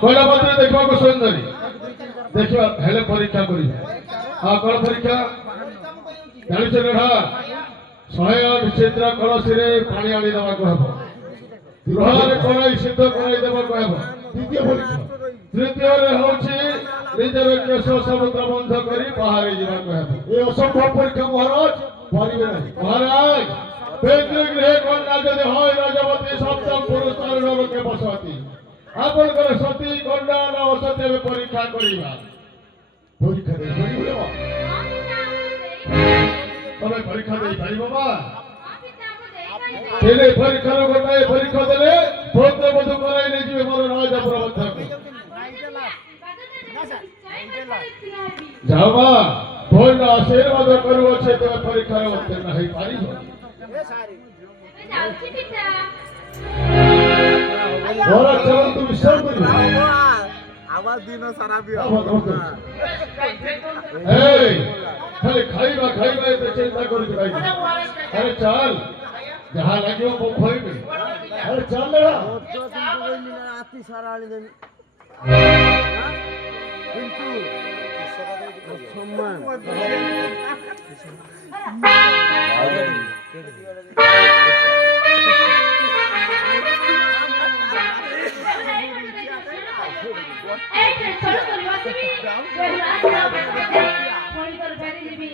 କହିଲା ମାତ୍ରେ ଦେଖିବାକୁ ସୁନ୍ଦରୀ ଦେଖିବା ହେଲେ ପରୀକ୍ଷା କରିବା ହଁ କଣ ପରୀକ୍ଷା ଜାଣିଛ ନା 108 ଚିତ୍ର କଳସୀରେ ପାଣି ଆଣି ଦେବାକୁ ହେବ ଗୃହରେ କଣାଇ ସିଦ୍ଧ କରାଇ ଦେବାକୁ ହେବ ଦ୍ୱିତୀୟ ପରୀକ୍ଷା ତୃତୀୟରେ ହଉଛି ନିଜର କେଶ ସମୁଦ୍ର ବନ୍ଧ କରି ବାହାରି ଯିବାକୁ ହେବ ଏ ଅସମ୍ଭବ ପରୀକ୍ଷା ମହାରାଜ ପାରିବେ ନାହିଁ ମହାରାଜ ବେଦଗୃହେ କନ୍ୟା ଯଦି হয় ରାଜବତୀ ସପ୍ତମ ପୁରୁଷ ଲୋକେ ବସତି ଆପଣଙ୍କର ସତୀ କନ୍ୟା ନା ଅସତୀ ଏବେ ପରୀକ୍ଷା କରିବା ପରୀକ୍ଷା ଦେଇପାରିବ ତମେ ପରୀକ୍ଷା ଦେଇପାରିବ ବା ହେଲେ ପରୀକ୍ଷାର ଗୋଟାଏ ପରୀକ୍ଷା ଦେଲେ ପୌତ୍ରବଧୂ କରାଇ ନେଇଯିବେ ମୋର ରାଜପୁର ମଧ୍ୟକୁ ଯାଅ ମା ଭୋଟ ଆଶୀର୍ବାଦ କରୁଅଛେ ତେବେ ପରୀକ୍ଷାରେ ଉତ୍ତୀର୍ଣ୍ଣ ହେଇପାରିବ ମୋର ଚଳନ୍ତୁ ବିଶ୍ରାମ କରିବ आवाज दिन सारा भी खाली खाइबा खाइबा एते चिंता करू भाई अरे चल जहां लागियो वो खोइबे अरे चल लड़ा आती सारा आली देनी किंतु सम्मान चलो करवासी भी बेहुला फोन कर फेरी जीबी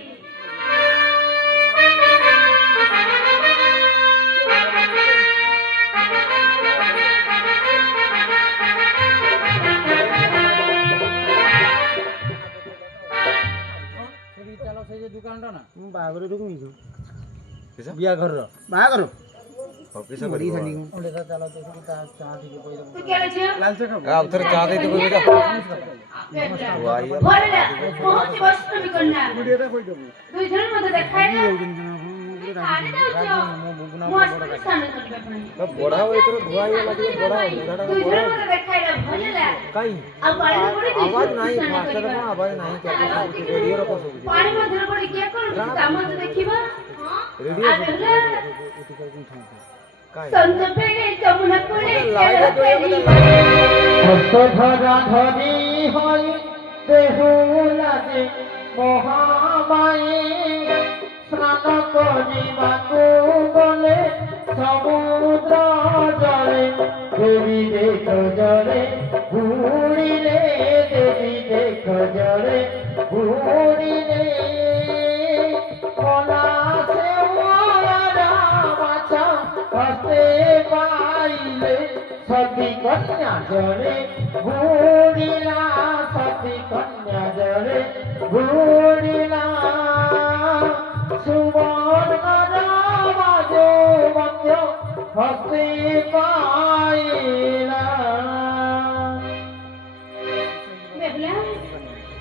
चलो से दुकान ना बागर ढुक नी जो बिया घर रो बागर ऑफिस बड़ी थानी ओंडे ता चलो तो ता चा ठीक पहिले तू केले छ लाल से का उधर चा दे तो बेटा भोरे पहुंची वस्तु भी करना वीडियो ता कोई दो दुई जन मते देखाय ना आने दउछ मो सामने करबे पनि तो बड़ा हो इधर धुआ ये लगे बड़ा हो बड़ा दुई जन मते देखाय ना भलेला काई अब पानी पड़ी आवाज नहीं मास्टर में आवाज नहीं क्या रेडियो रो को पानी मधुर पड़ी के कर काम तो देखिबा रेडियो संत पेड़े जमुना कोले धरा धरी हई देहुला जे महामाई स्नान करिबाकू गले समुद्र जले देवी देख जले बुड़ी रे देवी देख जले बुड़ी रे कला से माचा हस्ते पाइले सती कन्या जले बुड़ीला सती कन्या जले बुड़ीला सुवर्ण रामाजो मध्य हस्ते पाइला बेबला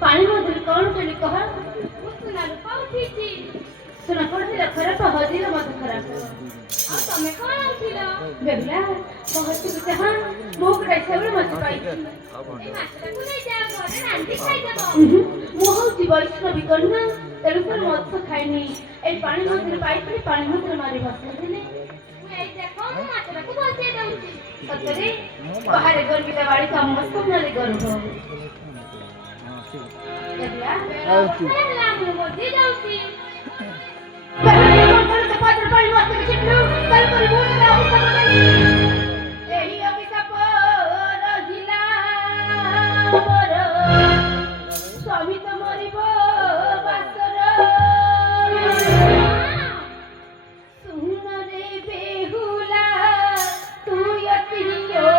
पानी मधुर कौन चली कह सुना पाउथी छी सुना कोठी खराब हजीर मत खराब आ तमे कोन आथिला बेबला बहुत कुछ हां मोक कैसे मत पाई ए मास्टर को नहीं जा घरे रांधी खाई देबो मोह वैष्णवी कन्या तेरे पर मत खाइनी ए पानी मधुर पाई पर पानी मधुर मारी बसले दिले ए देखो मास्टर को बोलते दउची सतरे बाहर घर की दवाड़ी काम मत करने करो बेबला लाम मोदी जाउची स्वामी तो मरिब बासर सुन रे बेहुला तू यतियो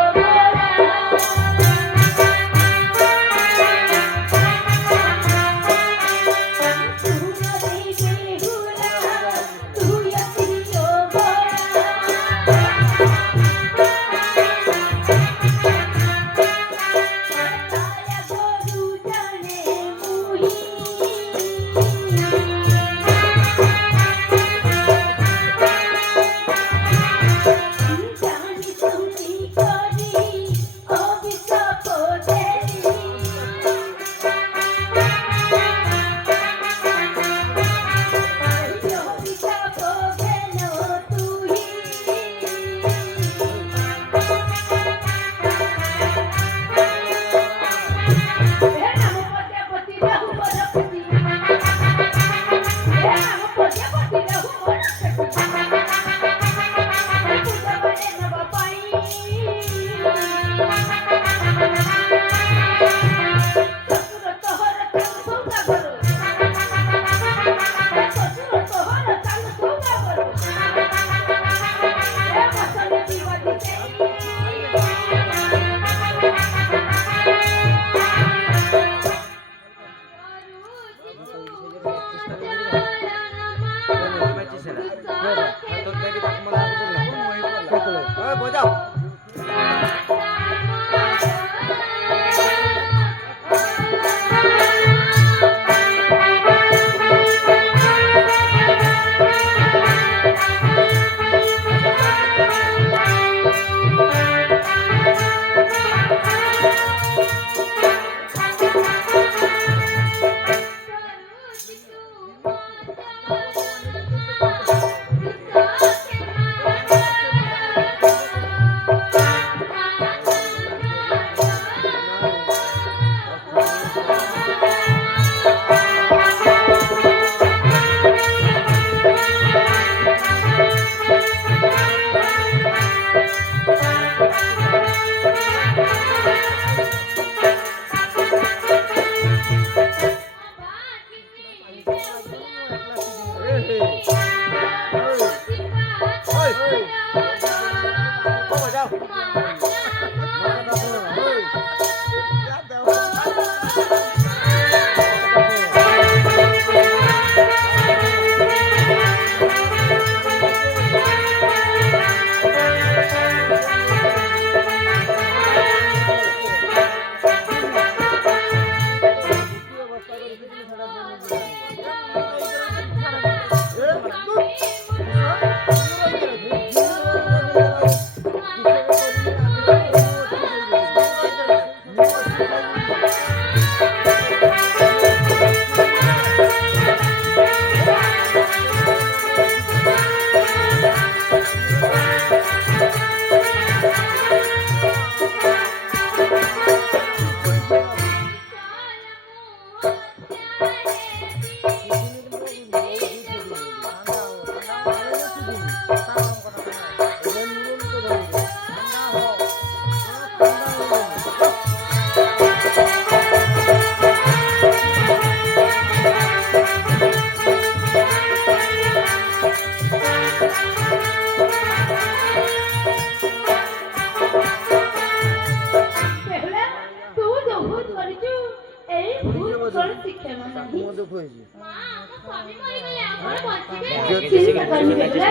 এই ভুল করে শিক্ষা মানে মধু খুঁজে মা আমার স্বামী মরে গেলে আমার বঞ্চিবে চিন্তা করনি বেহুলা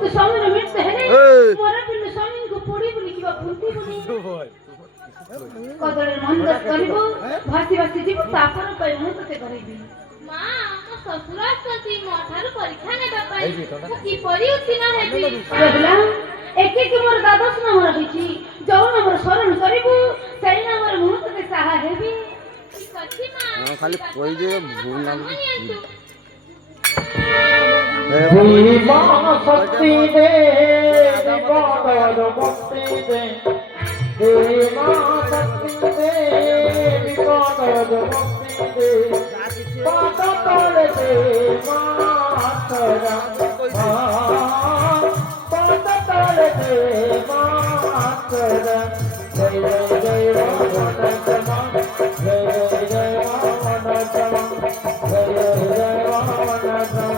তো স্বামীর মৃত্যু হেলে মোরা পিলে স্বামীকে পড়ি বলি কিবা ভুলতি বলি কদরের মন্দস করিব ভাসি ভাসি জীব তাপর পাই মু ততে করিবি মা আমার শ্বশুর আসছি মোঠার পরীক্ষা নেবা পাই কি পরি উত্তীর্ণ হেবি বেহুলা একে কি মোর দ্বাদশ নম্বর হইছি যৌ নম্বর স্মরণ করিব সেই নম্বর মু ততে সাহা হেবি সত্যি মা খালি কই যে ভুল নাম জীবন শক্তি দে বিপদ মুক্তি দে জীবন শক্তি দে বিপদ মুক্তি দে পাদ তলে দে মাতরা পাদ তলে দে মাতরা জয় জয় জয় মনতমা জয় জয় মনতমা জয় জয় মনতমা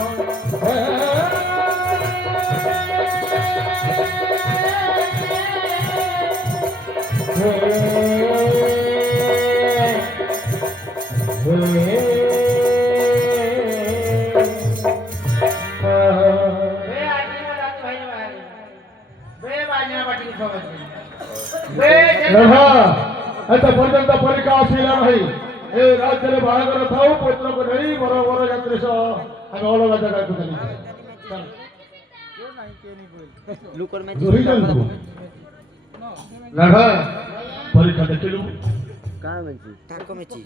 ଏତେ ପର୍ଯ୍ୟନ୍ତ ପରୀକ୍ଷା ଆସିଲା ନାହିଁ ଏ ରାଜ୍ୟରେ ବାହାଘର ଥାଉ ପୁତ୍ରକୁ ନେଇ ବର ବର ଯାତ୍ରୀ ସହ ଆମେ ଅଲଗା ଜାଗାକୁ ଚାଲି লুকর মে ରାଧା ପରୀକ୍ଷା ଦେଖିଲୁ কার মেছি তাকো মেছি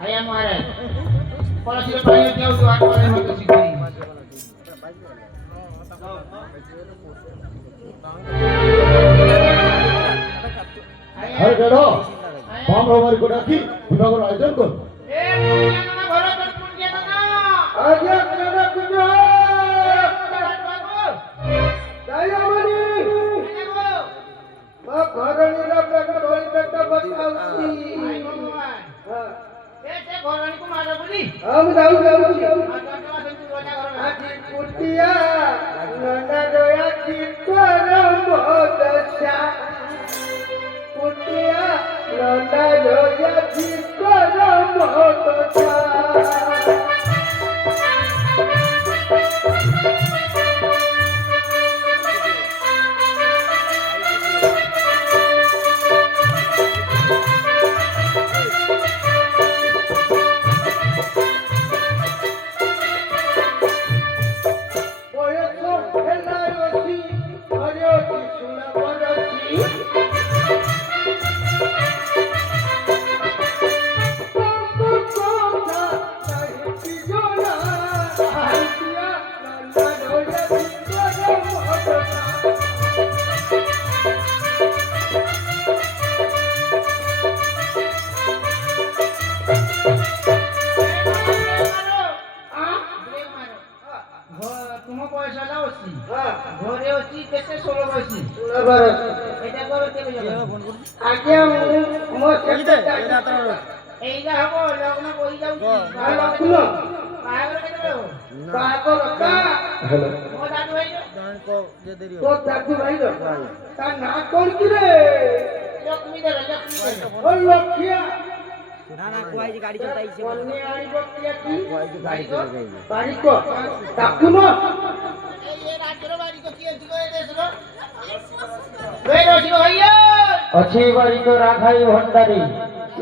আয়া মারে পলাশি পানি দিও তো আট করে হতো শিখি হরে গেল বাম হবার করে রাখি বিভাগের আয়োজন কর এ পুণ্যানা ঘর কর পুণ্যানা আজ্ঞা কেন কুঞ্জ দয়ামণি মা ঘরণীর প্রেম ধরি পেট বতাউছি এ ঘরণী কো মারা বলি আমি যাউছি আজি কুটিয়া নন্দ দয়া কি করম দশা কুটিয়া নন্দ দয়া কি করম দশা तुम पैसा लाओ सी घरे अछि केते 16 बसी এটা কবে কেবে যাবে আগে মো এইটা হবো লগ্ন কই যাউছি লগ্ন বাহাঘর কেতে হবো বাহাঘর কা মো দাদু ভাই জান কো যে দেরি তো দাদু ভাই তা না কোন কি রে লক্ষ্মী ধর লক্ষ্মী ধর ওই লক্ষিয়া না না কোয়াই যে গাড়ি চলাইছে কন্যা আনি বকিয়া কি কোয়াই যে গাড়ি চলাইছে বাড়ি কো তাকু না এই রাজ্যর বাড়ি কো কি আছে কই দেছলো কই রসিক ভাইয়া ଅଛି ବାରିକ ରାଘାଇ ଭଣ୍ଡାରୀ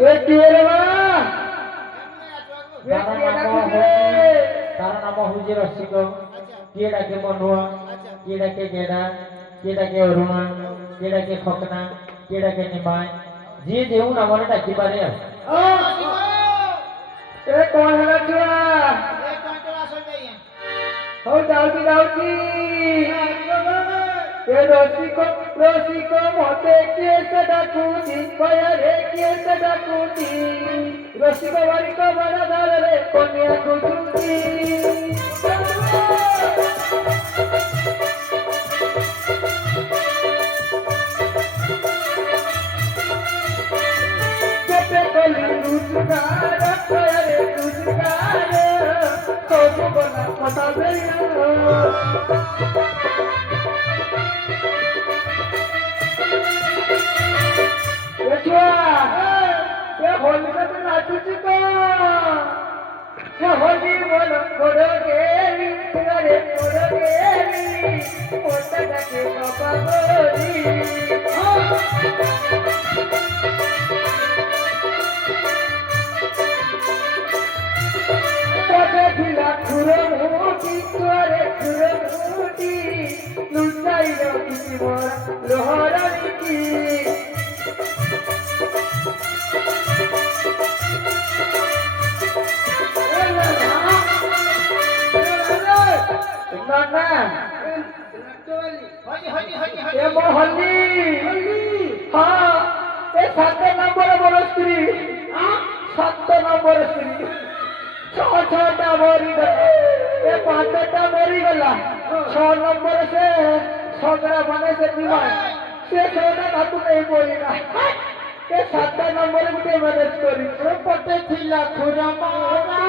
ଏ କିଏ ରେ ମା ତାର ନାମ ହଉଛି ରସିକ କିଏ ଡାକେ ମନୁଆ କିଏ ଡାକେ ଗେଡା କିଏ ଡାକେ ଅରୁଣା କିଏ ଡାକେ ଖକନା କିଏ ଡାକେ ନିମାୟ ଯିଏ ଯେଉଁ ନାମରେ ଡାକିପାରେ ଆଉ ଏ କଣ ହେଲା ଛୁଆ ଏ କଣ୍ଟଲା ସଜାଇয়া ହଉ ଯାଉଛି ଏ ରସିକ ରସିକ ମତେ କିଏ ସେ ଡାକୁଛି କୟାରେ କିଏ ସେ ଡାକୁଛି ରସିକ ବାରିକ ବଡ଼ ଦାରରେ କନ୍ୟା ଖୋଜୁଛି କେତେ କଲି ରୋଜଗାର କୟାରେ ରୋଜଗାର ସବୁ ଗଲା କଥା ବେଳ হলি বল করে গেলি রে করে গেলি ওটা ডাকে বাবা গরি পদে ধিলা খুরে মুটি করে খুরে মুটি লুটাই রকি মোরা লোহরানি কি না না এ মোহল্লি হ্যাঁ এ 7 নম্বর বড় স্ত্রী 7 নম্বর স্ত্রী 6টা মরিগলা এ 5টা মরিগলা 6 নম্বর সে ঝগড়া মানে সে বিমান সে 6টা কাকু নেই বলি না এ 7 নম্বর গুটে ম্যানেজ করি পটে ଥିଲା খুরা মারা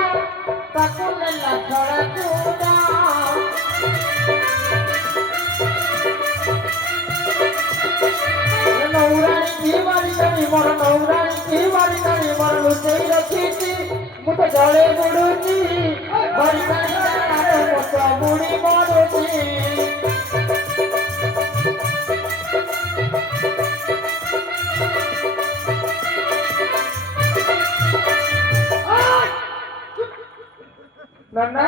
তাকু নেলা ছড়া চুড়া নৌরানি কি মারি তানি মর নৌরানি কি মারি তানি মর লুচেই রখিছি ମୁଁ ତ ଜଳେ ବୁଡୁଛି ମତ ବୁଡି ମରୁଛି ନାନା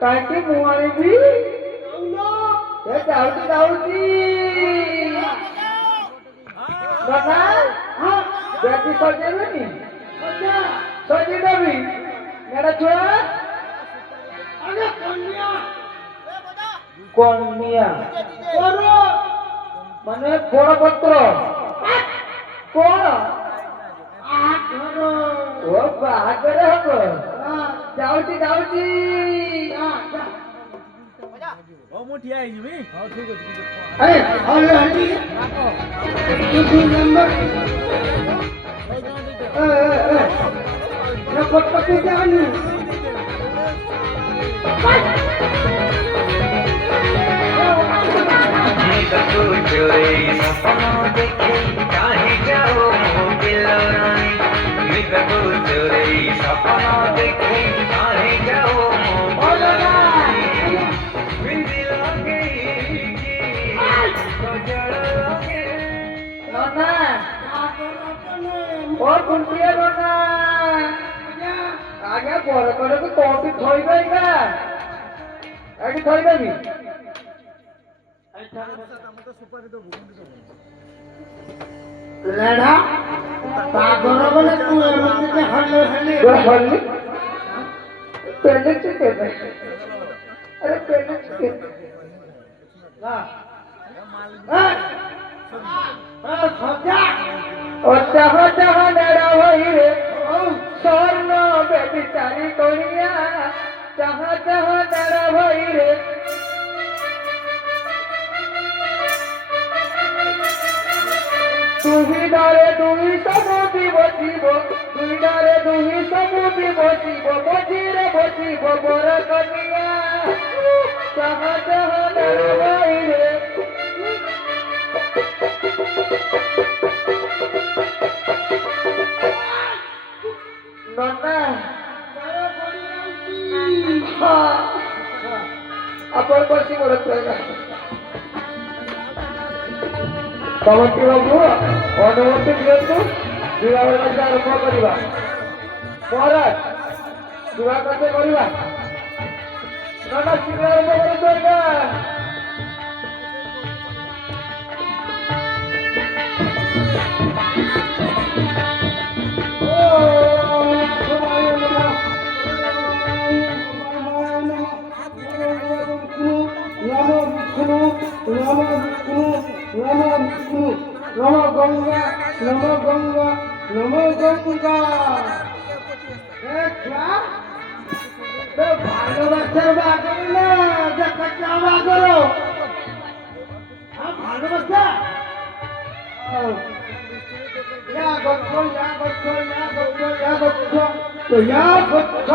କାହିଁକି ମୁଁ ଆଣିବି ଏ ଯାଉଛି ଯାଉଛି ନାନା ବେଟି ସଜେଇବେନି ସଜେଇ ଦେବି ନେଡା ଛୁଆ କନ୍ୟା ମାନେ ବଡ଼ ପତ୍ର କଣ ଓ ବାହାଘର ହବ ଯାଉଛି ଯାଉଛି ମୁଁ ଠିଆ ହେଇଯିବି ହଉ ଠିକ ଅଛି और कुंटिया रोना आगे बड़ करे को टॉपिक थोइबे का एडी थोइबे भी लेडा पागल बोले तू एमती के हल्ले हल्ले हल्ले पहले चुके अरे पहले चुके ना सजा और जहाँ जहाँ लड़ा वही रे स्वर्ण बेचारी कोरिया जहाँ जहाँ लड़ा वही रे तुही डारे तुही समुदी बसिब तुही डारे तुही समुदी बसिब बजीरे बसिब बर कनिया जहाँ जहाँ लड़ा वही रे नन्ना हाँ अपन बसी मरत रहेगा कमटी बाबू अनुमति दियंतु विवाह कार्य आरंभ करिबा महाराज विवाह कार्य करिबा नन्ना शीघ्र आरंभ करिबा नमो गंगा नमो गंगा नमो गंगा भागवतर बागर ना कच्चा बागर भागवत या गच्छ या गच्छ या गच्छ या गच्छ तो या गच्छ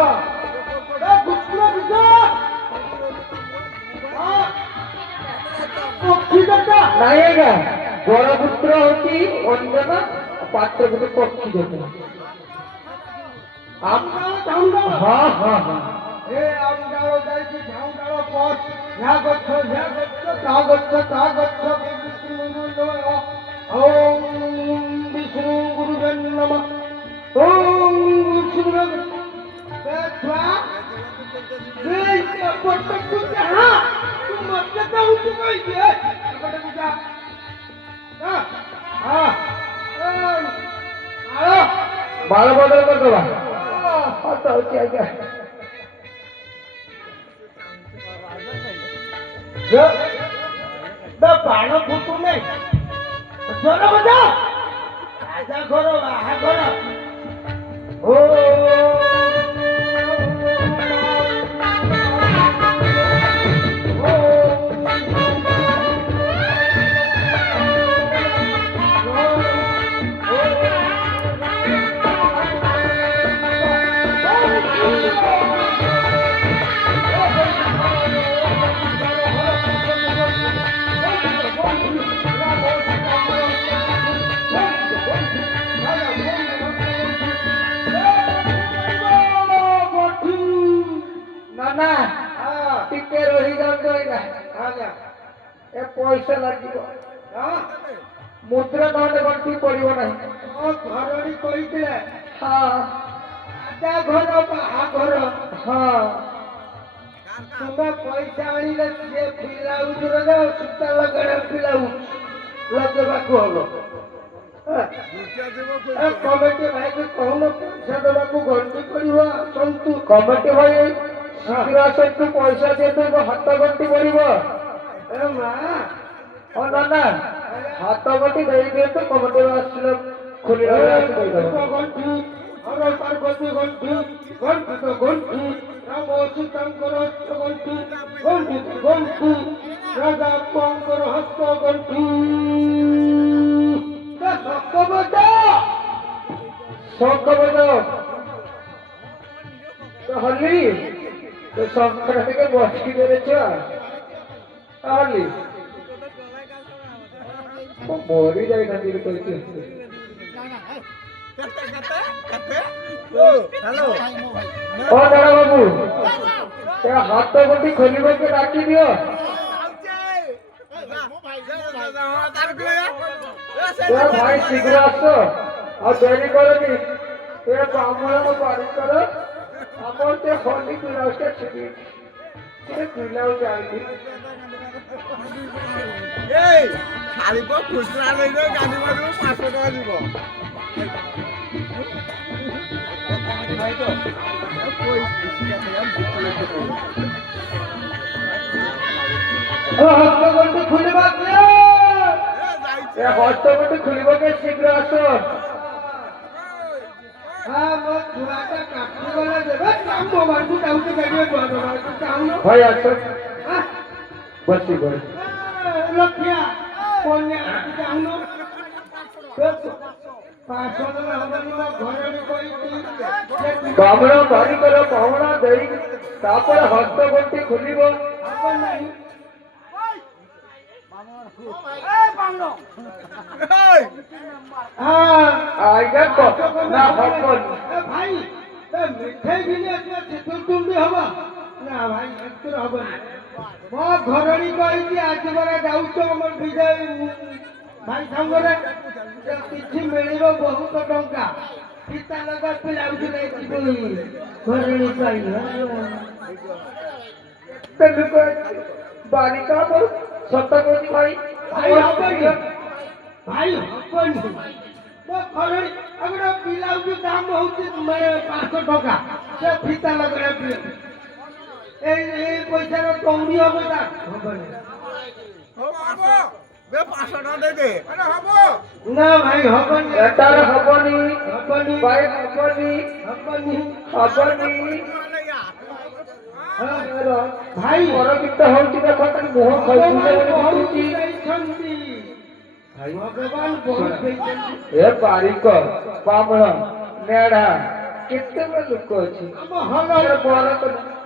नायेगा बड़ पुत्र होती अंजना पात्र पक्षी देते ହଁ ହଁ ହଁ ଏ ଆମଡାଳ ଯାଇଛି ଝାଉଁଡାଳ ପଛ ଝା ଗଛ ତା ଗଛ ଓಂ ବିଷ୍ଣୁ ଗୁରୁବେ ନମଃ ଓಂ ବିଷ୍ଣୁ ଛୁଆ ଏପଟକୁ ଯା ତୁ ମତେ କହୁଛୁ କହିଛି ଏପଟକୁ ଯା ବାଳ ବଦଳ କରିଦବା ହଉଛି ଆଜ୍ଞା ବାଣ ଫୁଟୁ ନାଇଁ ଜୋର ବଜା ରାଜା ଘର ବାହାଘର ଓ ନା ଟିକେ ରହିଯାନ୍ତୁ ଆଜ୍ଞା ଏ ପଇସା ଲାଗିବ ମୁଦ୍ରା ନହେଲେ ଗଣ୍ଠି ପଡିବ ନାହିଁ ଘରଣୀ କହିଥିଲେ ହଁ ରାଜା ଘର ବାହାଘର ହଁ ତୁମେ ପଇସା ଆଣିଲେ ସିଏ ପିଲାଉଜରେ ସୂତା ଲଗାଣ ପିଲାଉଜ ଲଗେଇବାକୁ ହବ କମିଟି ଭାଇକି କହୁନ ପଇସା ଦେବାକୁ ଗଣ୍ଠି କରିବ ଆସନ୍ତୁ କମିଟି ଭାଇ ଶୀଘ୍ର ଆସନ୍ତୁ ପଇସା ଦିଅନ୍ତୁ ହାତ ଗଣ୍ଠି ପଡିବ ଏ ମା ହଁ ନା ହାତ ଗଣ୍ଠି ଦେଇ ଦିଅନ୍ତୁ କମିଟି ଆସିଲେ ଖୋଲିଲା ଗଣ୍ଠି ହର ପାର୍ବତୀ ଗଣ୍ଠି ଗଣ୍ଠିତ ଗଣ୍ଠି ରାମ ସୀତାଙ୍କର ହସ୍ତ ଗଣ୍ଠି ଗଣ୍ଠିତ ଗଣ୍ଠି ରାଜା ପୁଅଙ୍କର ହସ୍ତ ଗଣ୍ଠି শঙ্খ বাজাও তো হলি তো শঙ্খটা থেকে বসকি বেড়েছ হলি মরি যাই না দিদি কইছি ও দাদা বাবু হাত গটি খোলিবাকে ডাকি দিও ভাই শীঘ্র আসো আর দেরি করনি ব্রাহ্মণ বাড়ি করো আমার যে হলি ব্লাউজটা ছিল সে ব্লাউজ আইনি খুচরা লইলে গাড়ি মারব 500 টাকা দিব হস্তগন্ডি খুলিবা হস্তগন্ডি খুলিবাকে শীঘ্র আসো ভাই আসো বসি করে লক্ষ্মীয়া কন্যা যাউন বামଣା ବାରି କର ପାହୁଣା ଦେଇ ତାପରେ ହସ୍ତଗଣ୍ଠି ଖୋଲିବ ଆଜ୍ଞା ନା ହବନି ভাই মিঠাই দিলে চিতুলতুন্ডি হব না ভাই এত হবনি ମୋ ଘରଣୀ କହିଛି ଆଜି ପରା ଯାଉଛ ଆମର ବିଜୟ ଭାଇ ସାଙ୍ଗରେ କିଛି ମିଳିବ ବହୁତ ଟଙ୍କା ପିତା ଲଗା ପିଲାଉଛି ଘରଣୀ କହିଲ ବାରିକା ମୋର ସତ କହୁଛି ଭାଇ ଭାଇ ହବନି ଭାଇ ହବନି ମୋ ଘରଣୀ ଆମର ପିଲାଉଛି ଦାମ ହଉଛି 500 ଟଙ୍କା ସେ ପିତା ଲଗା ପିଲା এই পয়সার কৌড়ি হবে না না ভাই হবনি এটার হবনি হবনি ভাই হবনি হবনি হবনি ভাই পরকিত হଉଛି দেখো তার মুহ ଖାଇଛି ভগবান বহুত ଦେଇଛନ୍ତି ଏ ବାରିକ ବାମଣ ନେଢା କେତେ ଲୋକ ଅଛି ଆମ ହଲ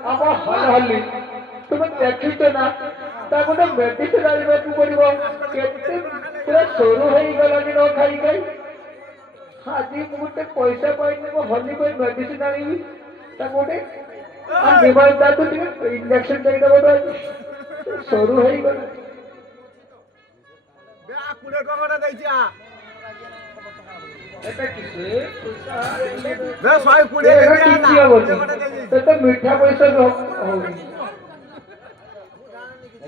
ଆମ ହଲ ହଲି ତୁମେ ଦେଖିଛ ନା ତା ଗୋଟେ ମେଡିସିନ ଆଣିବାକୁ ପଡିବ କେତେ ପୁରା ସରୁ ହେଇଗଲାଣି ନ ଖାଇ ଖାଇ ଆଜି ମୁଁ ଗୋଟେ ପଇସା ପାଇନି ମୋ ଭଲି ପାଇଁ ମେଡିସିନ ଆଣିବି ତାକୁ ଗୋଟେ ବିମାନ ତାକୁ ଟିକେ ଇଞ୍ଜେକ୍ସନ ଦେଇଦେବ ତ ଆଜି ସରୁ ହେଇଗଲା ତ ମିଠା ପଇସା ହଉନି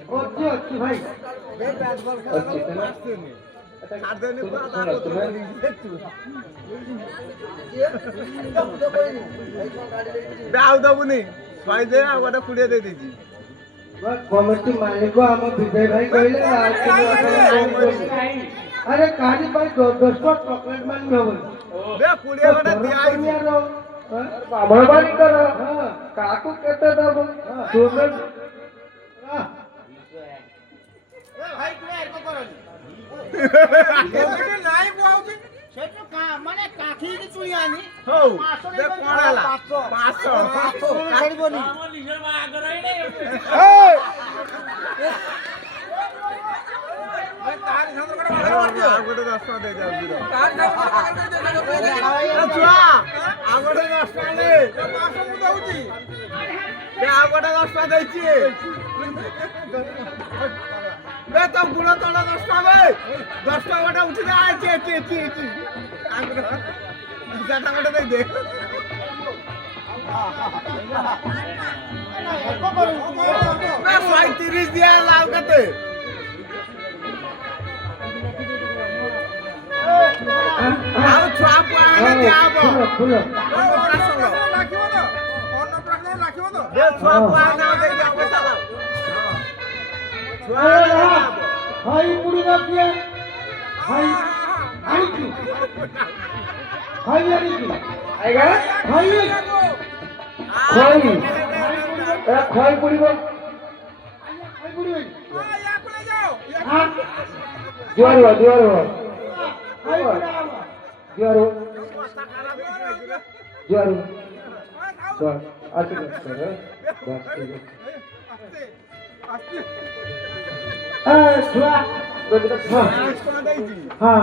ଅଛି ଭାଇ ଅଛି ଆଉ ଦବୁନି ଶହେ ଦେ ଆଉ ଗୋଟେ 20 ଦେଇଦେଇଛି କମିଟି ମାଲିକ ଆମ ବିଜୟ ଭାଇ କହିଲେ ଆରେ କାହାରି ପାଇଁ 10 ଚକଲେଟ ମାନି ହବନି ଦେ 20 ଗୋଟେ ଦିଆହେଇଛି ବ୍ରାହ୍ମଣ ବାଲିକର କାହାକୁ କେତେ ଦବ ତୁମେ ଭାଇ ତୁମେ ଏକ କରନି ନାଇଁ କୁହାଉଛି ସେଠୁ ମାନେ କାଠିକି ଚୁଳି ଆନି ହଉ ଦେ କଣ ହେଲା 500 ଛାଡ଼ିବନି ଆଉ ଗୋଟେ 10 ଟଙ୍କା ଦେଇଯାଉଛି ଛୁଆ ଆଉ ଗୋଟେ 10 ଟଙ୍କା ନେ 500 ମୁଁ ଦଉଛି ଆଉ ଗୋଟେ 10 ଟଙ୍କା ଦେଇଛି ବେ ତ ଗୁଣ ତଳ 10 ଟଙ୍କା ବେ 10 ଟଙ୍କା ଗୋଟେ ଉଠି ଯା ଏଠି ସେଟା ଗୋଟେ ଦେଇଦେ ବେ 130 ଦିଆ ହେଲା ଆଉ କେତେ ଆଉ ଛୁଆ ପୁଆ ହେଲେ ଦିଆହବ ଅନ୍ନପ୍ରାଶନ ରାଖିବ ତ ଛୁଆ ପୁଆ ହେଲେ ଦେଇଦିଅ ପଇସା ଛୁଆ ହାଇ ପୁଡ଼ିବା କିଏ ହାଇ ଆଣିଛୁ ହାଇ ଆଣିଛୁ ଆଇଗା ହାଇ ଖଇ ଖଇ ପୁଡ଼ିବ ଖଇ ପୁଡ଼ିବେ ଜୁଆର ହାଇ ଜୁଆର ଜୁଆର ଆସିଲେ ଛୁଆ ହଁ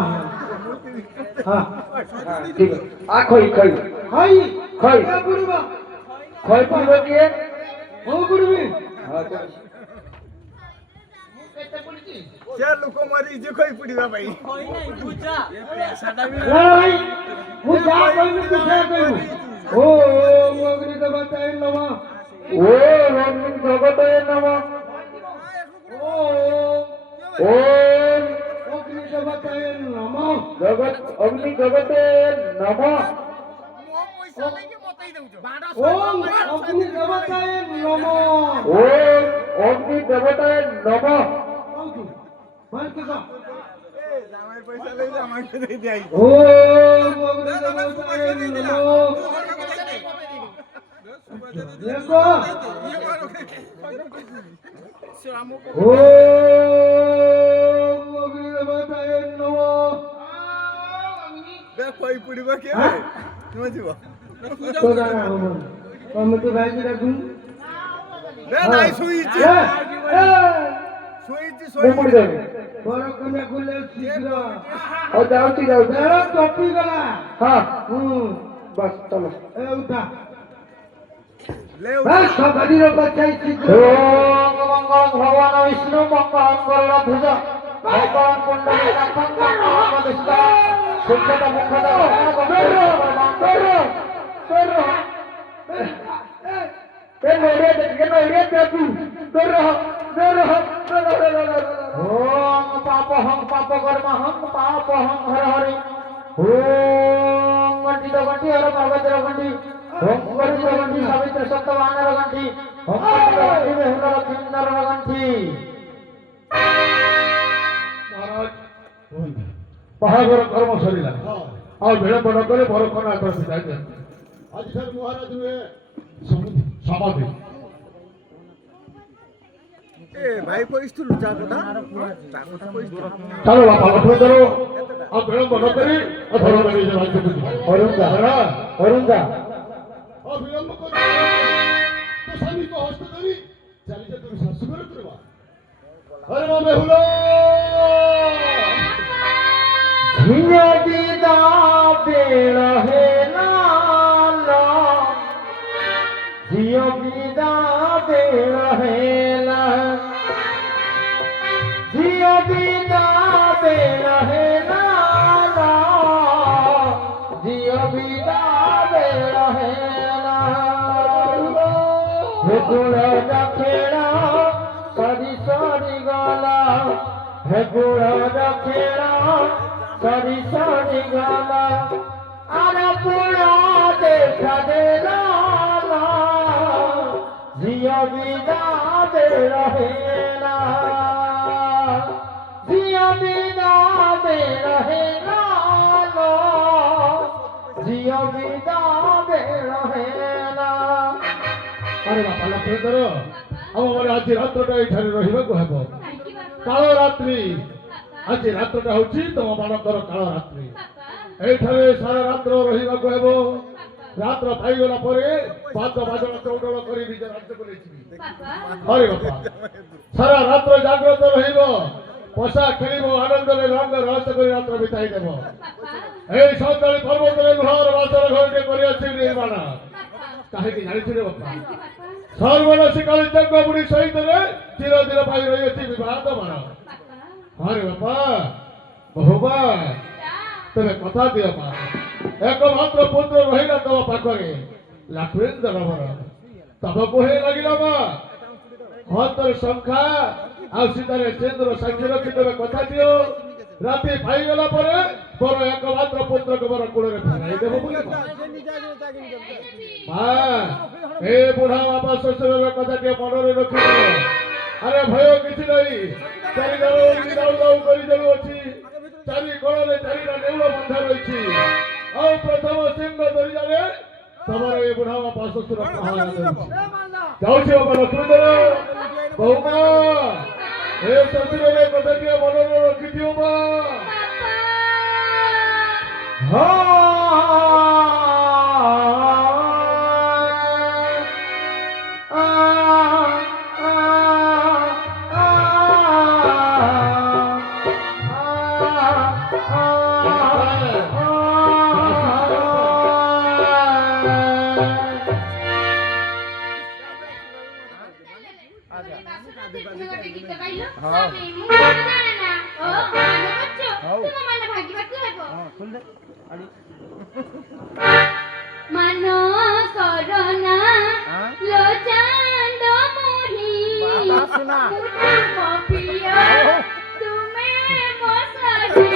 ହଁ ঠিক আছে খই খই খই খই পুড়িব খই পুড়িব কিয়ে ମୁଁ ପୁড়ିବି ସେ ଲୋକ ମରିଛି ଖଇ ପିଡ଼ିବା ପାଇଁ ଭାଇ ମୁଁ ଯାହା କହିବି ତୁ ସେୟା କହିବୁ ଓ ଅଗ୍ନି ଦେବତାୟ ନମଃ ଓ ଅଗ୍ନି ଦେବତାୟ ନମଃ ओम अग्नि देवताय नमः जगत अग्नि देवताय नमः ओम अग्नि देवताय नमः ओम अग्नि देवताय नमः बोल के का জামাই পয়সা লই জামাইকে দেই দেই ओम अग्नि देवताय नमः देखो ओम अग्नि देवताय नमः বে খই পিଡ଼ିব কে তুমি ଯିବ तो जाना हो हम तो भाई जी रखूं বে নাই শুইছি ମୁଁ ପଡ଼ି ଯାଉଛି ବର କନ୍ୟା ଖୋଲେ ଶୀଘ୍ର ଆଉ ଯାଉଛି ଟପି ଗଲା ହଁ ବସ ଚलो ଏ ଉଠା লে ବସ ଗାଡ଼ିର ବଚାଇ ଶୀଘ୍ର ओम मंगल भगवान विष्णु मंगल गरुड़ध्वज मंगल कुंडली मंगल सुखद मुखद ओम पाप हं पाप कर्म हं पाप हं हर हरि ओम गंटी तो गंटी हर पार्वती गंटी ओम गंटी तो गंटी सावित्र सत्यवान गंटी ओम गंटी तो गंटी बेहुला किन्नर गंटी महाराज ବାହାଘର କର୍ମ ସରିଲା ଆଉ ବିଳମ୍ବ ନ କଲେ ବର କନ୍ୟା ଆପଣ ବିଦାୟ ଦିଅନ୍ତୁ ଆଜିଠାରୁ ମହାରାଜ ନୁହେଁ ସମାଧି ଏ ଭାଇ କଇସ୍ତୁ ଲୁଚା କଥା କଇସ୍ତୁ ଚାଲ ବାପା ଲକ୍ଷ୍ମଣ କର ଆଉ ବିଳମ୍ବ ନ କରି ଅଧର କରି ରାଜ୍ୟକୁ ଯିବା ଅରୁଣ ଯା ଆଉ ବିଳମ୍ବ କରି ତ ସ୍ୱାମୀଙ୍କ ହସ୍ତ ଧରି ଚାଲିଛ ତୁମେ ଶାଶୁଘର କରିବା अरे वो बेहुलो जिंदगी दा বেড় হেলা ঝিও বিদা বেড় হেলা ঝিও বিদা বেড় হেলা ঝিও বিদা বেড় হেলা হেগুড় দক্ষিণা সরি সরি গলা হেগুড় দক্ষিণা সরি সরি গলা আর পুরা দেখা দেলা ঝিও বিদা বেড় হেলা ঝিও বিদা বেড় হেলা ঝিও বিদা বেড় হেলা। আরে বাপা লক্ষ্ମীধর আমার আজ রাত্রটা এখানে রহিବାକୁ ହେବ। କାହିଁକି ବାପା? କାଳ ରାତ୍ରି ବାପା, ଆଜି ରାତ୍ରଟା ହଉଛି ତମ ମାନଙ୍କର କାଳ ରାତ୍ରି। ବାପା, ଏଇଠାରେ ସାରା ରାତ୍ର ରହିବାକୁ ହେବ। ରାତ୍ର ପାଇଗଲା ପରେ ପାଦ ବାଦଳ ଚୌଡଳ କରି ନିଜ ରାଜ୍ୟକୁ ନେଇଯିବି। ବାପା, ଆରେ ବାପା ସାରା ରାତ୍ର ଜାଗ୍ରତ ରହିବ, ପଶା ଖେଳିବ, ଆନନ୍ଦରେ ରଙ୍ଗ ରହସ୍ୟ କରି ରାତ୍ର ବିତାଇ ଦେବ। ବାପା, এই ସନ୍ତାଳୀ ପର୍ବତରେ ଲୁହାର ବାସର ଘରଟେ କରିଅଛି ନିର୍ମାଣ। ବାପା, କାହିଁକି ଜାଣିଛୁ ରେ ବାପା? କାହିଁକି ବାପା? ସର୍ବନାଶୀ କାଳୀ ଯଜ୍ଞ ବୁଢୀ ସହିତରେ ଚିରଦିନ ପାଇଁ ରହିଅଛି ବିବାଦ ବାଣ। ବାପା, ଆରେ ବାପା ବହୁବା ତା, ତେବେ କଥା ଦିଅ ମା, একমাত্র পুত্র রহিলা তম পাখরে লক্ষ্মীন্দর বর তমକୁ হে লাগিলা মা হন্তর সংখ্যা ଆଉ ସୀତାରେ ଚେନ୍ଦ୍ର ସାକ୍ଷୀ ରଖି ତେବେ କଥା ଦିଅ। ରାତି ପାଇଗଲା ପରେ ବର একমাত্র ପୁତ୍ରକୁ ବର କୂଳରେ ଫେରାଇ ଦେବ ବୋଲି ମା ଏ ବୁଢା ବାପା ଶ୍ୱଶୁରର କଥାଟିଏ ମନରେ ରଖିବ। ଆରେ ଭୟ କିଛି ନାହିଁ, ଚାରି ଦାଉ ଦାଉ କରି ଚାଲୁଅଛି, ଚାରି କୋଣରେ ଚାରିଟା ନେଉଳ ବନ୍ଧା ରହିଛି। ଆଉ ପ୍ରଥମ ସିଂହ ଦରିଆରେ ତମର ଏ ବୁଢା ବାପା ଶ୍ୱଶୁର ପହରା ଦେଉଛି। ଯାଉଛି ବାପା ଲକ୍ଷ୍ମୀଧର ବହୁମା ଏ ଶ୍ୱଶୁରରେ କଥାଟିଏ ମନରେ ରଖିଥିବ ମା। ଗୀତ ଗାଇଲ ସ୍ୱାମୀ ମୁଁ ଜାଣେ ନା ଓ ମନେ କରୁଛ ତୁମ ମନ ଭାଗିବାକୁ ହେବ ମାନ କରନା लो चांद मोही तुम पिया तुम्हें मोसरी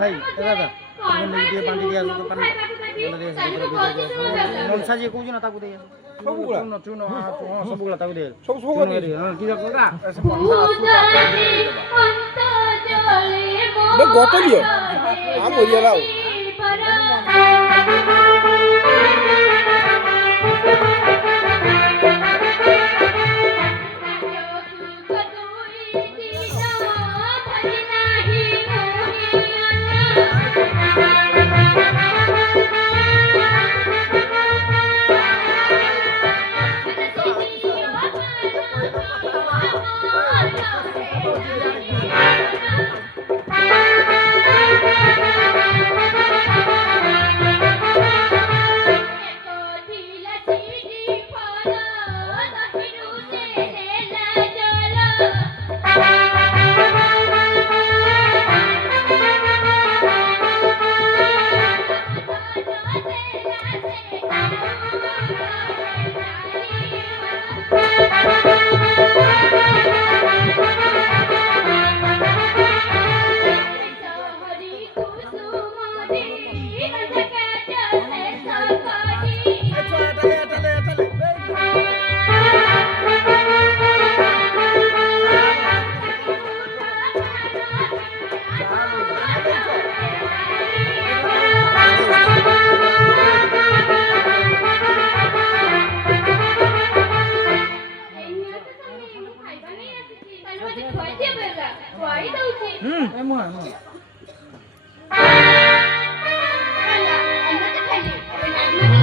ভাই দাদা তুমি দিয়ে বান্ডি দিয়ে আসো দোকান মনসা যে কହୁଛି না তাକୁ ଦେଇ ଆସ ସବୁଗୁলা ଚୁନ ସବୁଗୁଲା ତାକୁ ଦେଇ ସବୁ ସବୁ কি গত দিও আ মরিয়ালা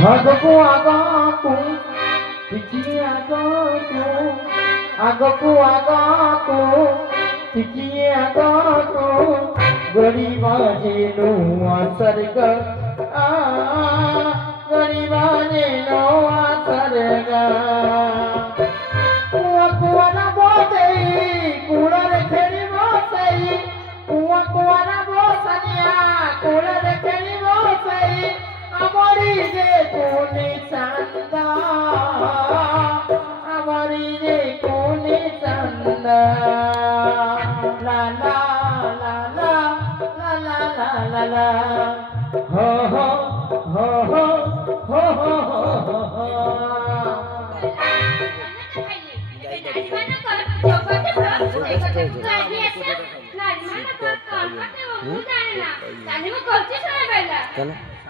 ଆଗକୁ ଆଗକୁ ଟିକିଏ ଆଗକୁ ଆଗକୁ ଆଗକୁ ଟିକିଏ ଆଗକୁ ଗରିବ ଯେ ନୂଆ ସ୍ୱର୍ଗ ଗରିବ ଯେ ନୂଆ ସ୍ୱର୍ଗ କୁଆ କୁଆର ବସେଇ କୂଳରେ ଖେଳିବ ସେଇ କୁଆ କୁଆର ବସାନିଆ କୂଳରେ ଖେଳିବ ସେଇ ଆମରି ଯେ କୁନି ଚାନ୍ଦ ଆମରି ଯେ କୁନି ଚାନ୍ଦ ଲା ଲା ଲା ଲା ଲା ଲା ଲା ଲା ଲା ho ho ho ho ho ho ho ho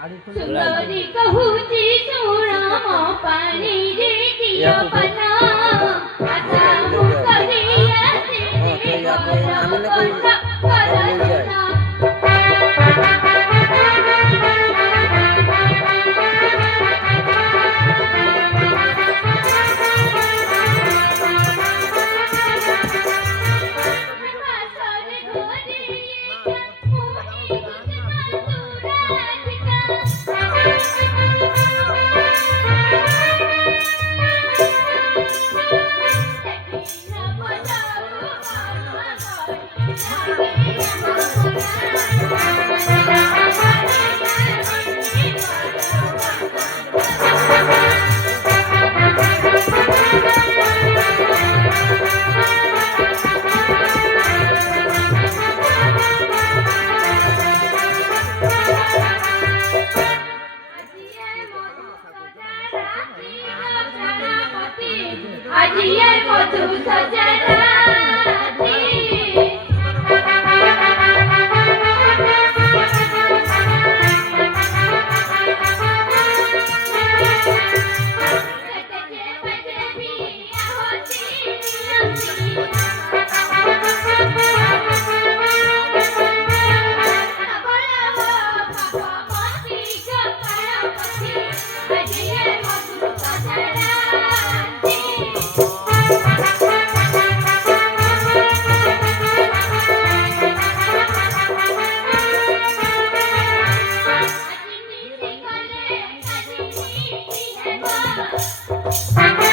सुंदरी कहूची सोना मो पानी रे दिया पना आता मुकरिया से कोना करना आजिए मधु सजना Thank you.